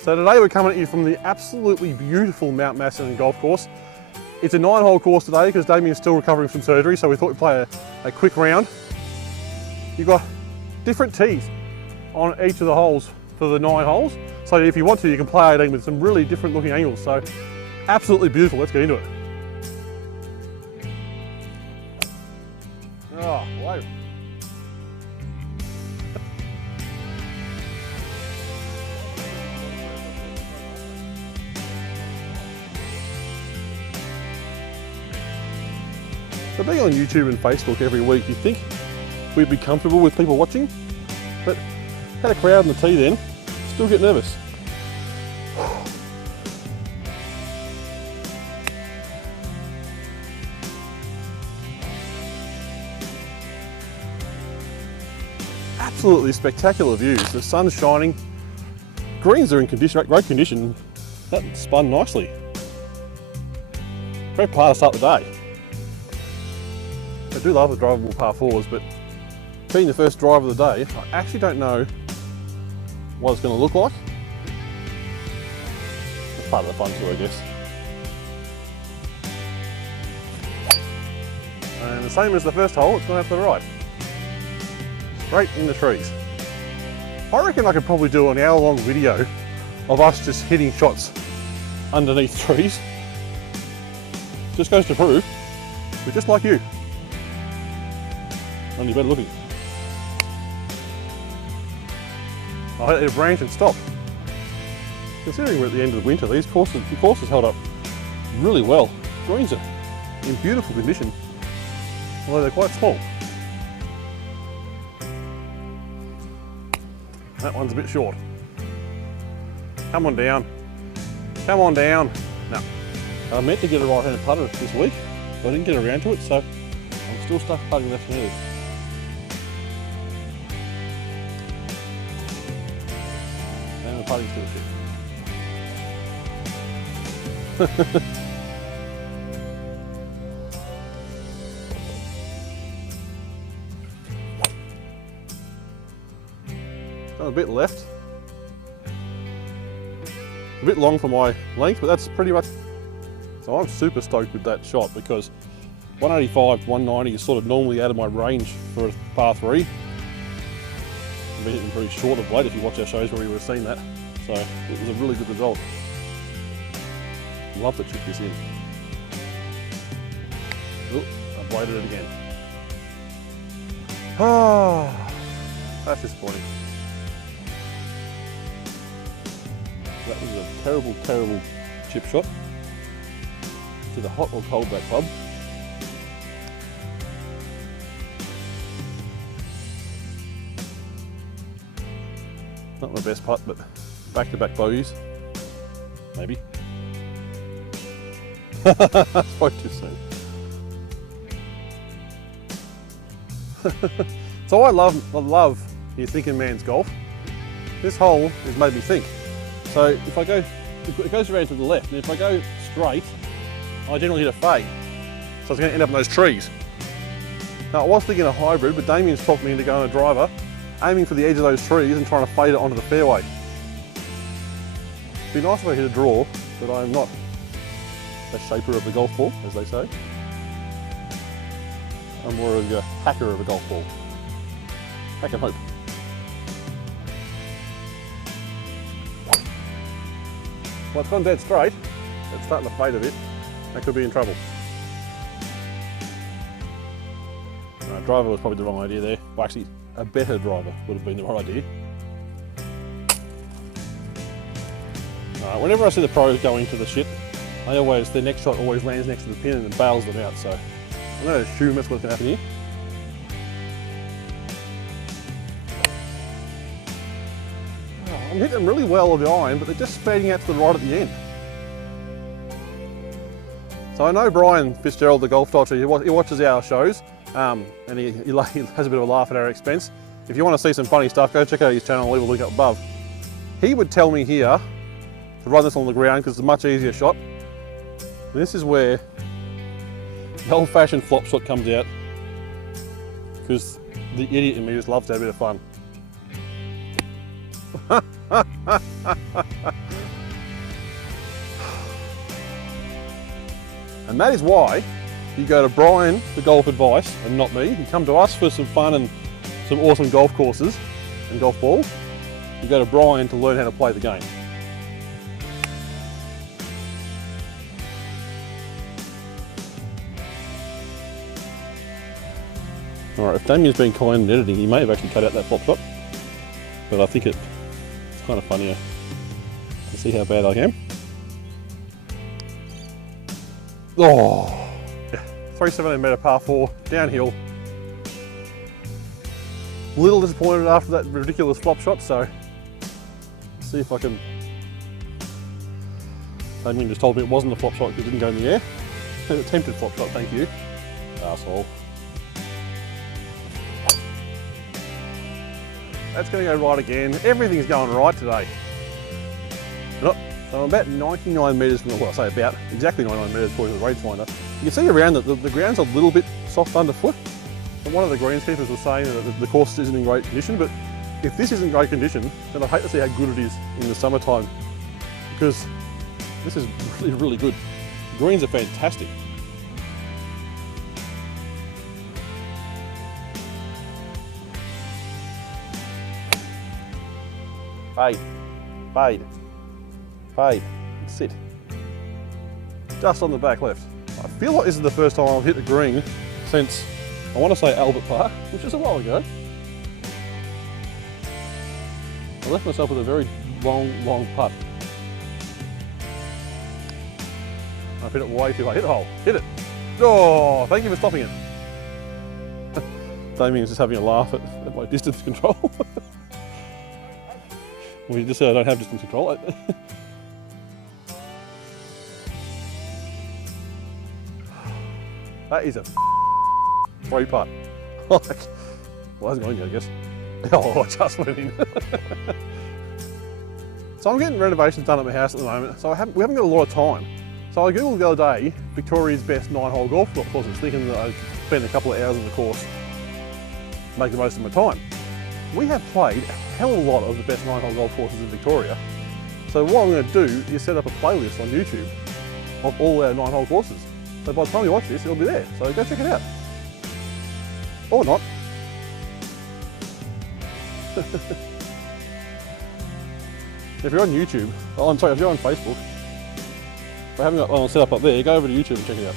So today we're coming at you from the absolutely beautiful Mount Macedon Golf Course. It's a 9-hole course today because Damien's still recovering from surgery, so we thought we'd play a quick round. You've got different tees on each of the holes for the 9 holes. So if you want to, you can play 18 with some really different looking angles. So absolutely beautiful. Let's get into it. Oh, wow. So being on YouTube and Facebook every week, you'd think we'd be comfortable with people watching, but had a crowd in the tee then, still get nervous. Absolutely spectacular views. The sun's shining, greens are in condition, great condition. That spun nicely. Great par to start the day. I do love the drivable par 4s, but being the first drive of the day, I actually don't know what it's going to look like. That's part of the fun too, I guess. And the same as the first hole, it's going out to the right. Straight in the trees. I reckon I could probably do an hour-long video of us just hitting shots underneath trees. Just goes to prove we're just like you. Only better looking. I hit a branch and stop. Considering we're at the end of the winter, the courses held up really well. Greens are in beautiful condition, although they're quite small. That one's a bit short. Come on down. Come on down. No. I meant to get a right-handed putter this week, but I didn't get around to it, so I'm still stuck putting left-handed. And the putting's still shit. A bit left. A bit long for my length, but that's pretty much... So I'm super stoked with that shot because 185 to 190 is sort of normally out of my range for a par 3. I've been hitting pretty short of late if you watch our shows where you would have seen that. So it was a really good result. Love to chip this in. Oh, I've bladed it again. Ah, that's disappointing. That was a terrible, terrible chip shot to the hot or cold back club. Not my best putt, but back-to-back bogeys, maybe. Spoke too soon. So I love your thinking man's golf. This hole has made me think. So if it goes around to the left, and if I go straight, I generally hit a fade. So it's going to end up in those trees. Now I was thinking a hybrid, but Damien's talked me into going a driver, aiming for the edge of those trees and trying to fade it onto the fairway. It'd be nice if I hit a draw, but I'm not a shaper of the golf ball, as they say. I'm more of a hacker of a golf ball. Hack and hope. Well, it's gone dead straight. It's starting to fade a bit. That could be in trouble. Driver was probably the wrong idea there. Well, actually, a better driver would have been the right idea. Whenever I see the pros go into the shit, their next shot always lands next to the pin and it bails them out. So I'm going to assume that's what's going to happen here. I'm hitting them really well with the iron, but they're just fading out to the right at the end. So I know Brian Fitzgerald, the golf doctor, he watches our shows, and he has a bit of a laugh at our expense. If you want to see some funny stuff, go check out his channel, I'll leave a link up above. He would tell me here to run this on the ground because it's a much easier shot. And this is where the old-fashioned flop shot comes out, because the idiot in me just loves to have a bit of fun. And that is why you go to Brian for golf advice and not me. You come to us for some fun and some awesome golf courses and golf balls. You go to Brian to learn how to play the game. Alright, if Damien's been kind in editing, he may have actually cut out that flop shot. But I think it's kind of funnier to see how bad I am. Oh, yeah, 317 metre par 4, downhill. A little disappointed after that ridiculous flop shot, so let's see if I can. Damien just told me it wasn't a flop shot because it didn't go in the air. An attempted flop shot, thank you. Asshole. That's going to go right again. Everything's going right today. Nope. So I'm about 99 metres from the, well I say about, exactly 99 metres according to the rangefinder. You can see around that the ground's a little bit soft underfoot. And one of the greenskeepers was saying that the course isn't in great condition, but if this isn't great condition, then I'd hate to see how good it is in the summertime, because this is really, really good. The greens are fantastic. Fade, fade, fade, sit. Just on the back left. I feel like this is the first time I've hit the green since, I want to say Albert Park, which is a while ago. I left myself with a very long putt. I've hit it way too high. Hit the hole, hit it. Oh, thank you for stopping it. Damien's just having a laugh at my distance control. Well, you just said I don't have distance control. That is a free putt. Well, it hasn't gone yet, I guess. Oh, I just went in. So I'm getting renovations done at my house at the moment, so we haven't got a lot of time. So I googled the other day, Victoria's best 9-hole golf courses, thinking that I'd spend a couple of hours on the course, make the most of my time. We have played a hell of a lot of the best 9-hole golf courses in Victoria. So what I'm going to do is set up a playlist on YouTube of all our 9-hole courses. So by the time you watch this, it'll be there. So go check it out. Or not. If you're on YouTube, oh, I'm sorry, if you're on Facebook, if I haven't got one set up there, go over to YouTube and check it out.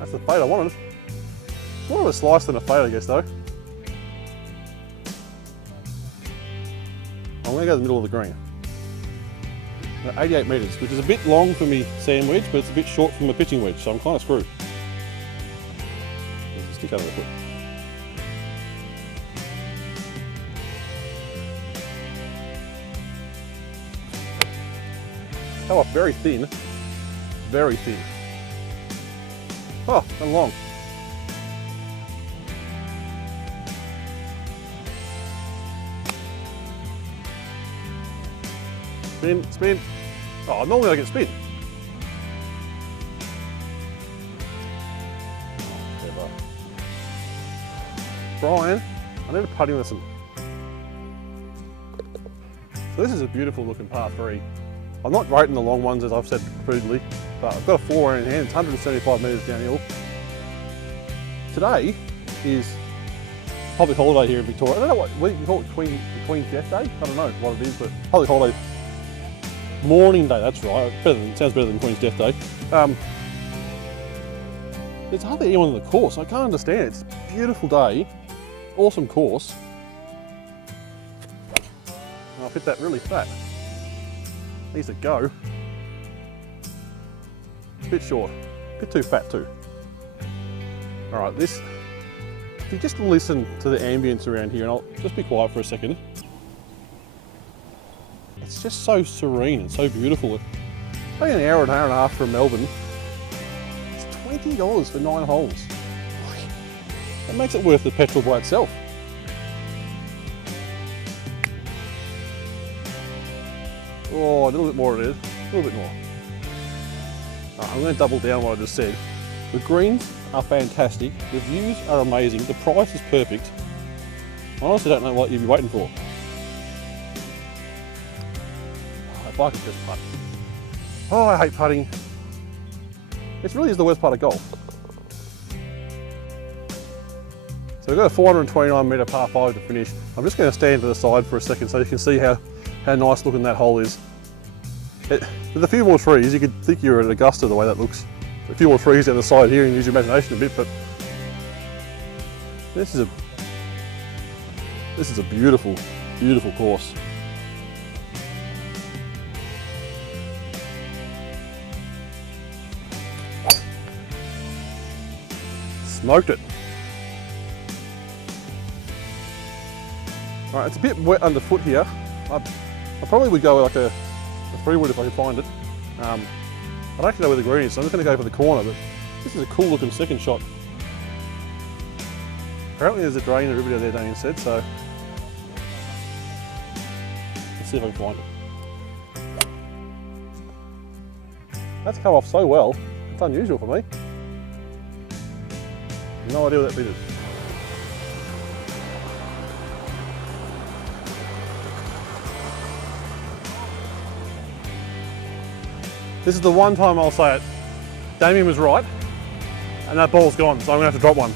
That's the fade I wanted. More of a slice than a fade, I guess, though. I'm going to go to the middle of the green. 88 metres, which is a bit long for me sand wedge, but it's a bit short for my pitching wedge, so I'm kind of screwed. There's a stick out of the foot. Come off very thin, very thin. Oh, and long. Spin, spin. Oh, normally I get spin. Oh, Brian, I need a putting lesson. So this is a beautiful looking par 3. I'm not great in the long ones, as I've said repeatedly, but I've got a 4 in hand. It's 175 metres downhill. Today is public holiday here in Victoria. I don't know what you call it, Queen's Death Day? I don't know what it is, but public holiday. Morning day, that's right. Sounds better than Queen's Death Day. There's hardly anyone on the course. I can't understand it. It's a beautiful day, awesome course. And I've hit that really fat. Needs to go. Bit short, bit too fat too. All right, this, if you just listen to the ambience around here, and I'll just be quiet for a second. It's just so serene and so beautiful. Only an hour and a half from Melbourne. It's $20 for 9 holes. That makes it worth the petrol by itself. Oh, a little bit more it is. A little bit more. Right, I'm going to double down what I just said. The greens are fantastic. The views are amazing. The price is perfect. I honestly don't know what you'd be waiting for. Oh, if I could just putt. Oh, I hate putting. This really is the worst part of golf. So we've got a 429 metre par 5 to finish. I'm just going to stand to the side for a second so you can see how nice looking that hole is. With a few more trees, you could think you're at Augusta the way that looks. A few more trees down the side here and use your imagination a bit, but this is a beautiful, beautiful course. Smoked it. All right, it's a bit wet underfoot here. I probably would go like a 3-wood if I could find it. I don't actually know where the green is, so I'm just going to go for the corner, but this is a cool looking second shot. Apparently there's a drain river down there, Damien said, so let's see if I can find it. That's come off so well, it's unusual for me. No idea what that bit is. This is the one time I'll say it. Damien was right, and that ball's gone, so I'm gonna have to drop one.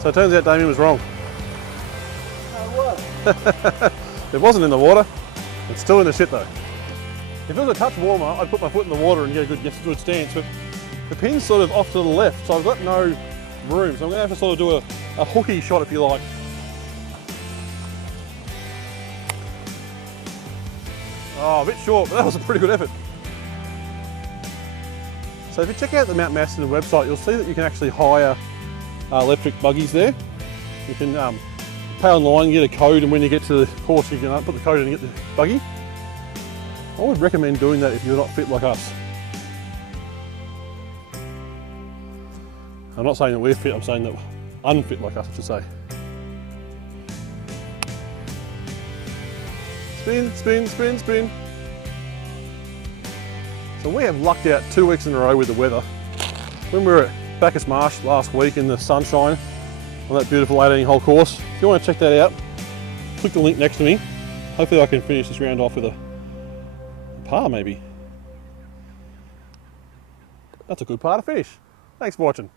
So it turns out Damien was wrong. It wasn't in the water. It's still in the shit though. If it was a touch warmer, I'd put my foot in the water and get a good stance, but the pin's sort of off to the left, so I've got no room. So I'm gonna have to sort of do a hooky shot if you like. Oh, a bit short, but that was a pretty good effort. So if you check out the Mount Macedon website, you'll see that you can actually hire electric buggies there. You can pay online, get a code, and when you get to the course, you can put the code in and get the buggy. I would recommend doing that if you're not fit like us. I'm not saying that we're fit, I'm saying that unfit like us, I should say. Spin, spin, spin, spin. So we have lucked out 2 weeks in a row with the weather. When we were at Bacchus Marsh last week in the sunshine on that beautiful 18-hole course, if you want to check that out, click the link next to me. Hopefully I can finish this round off with a par maybe. That's a good par to finish. Thanks for watching.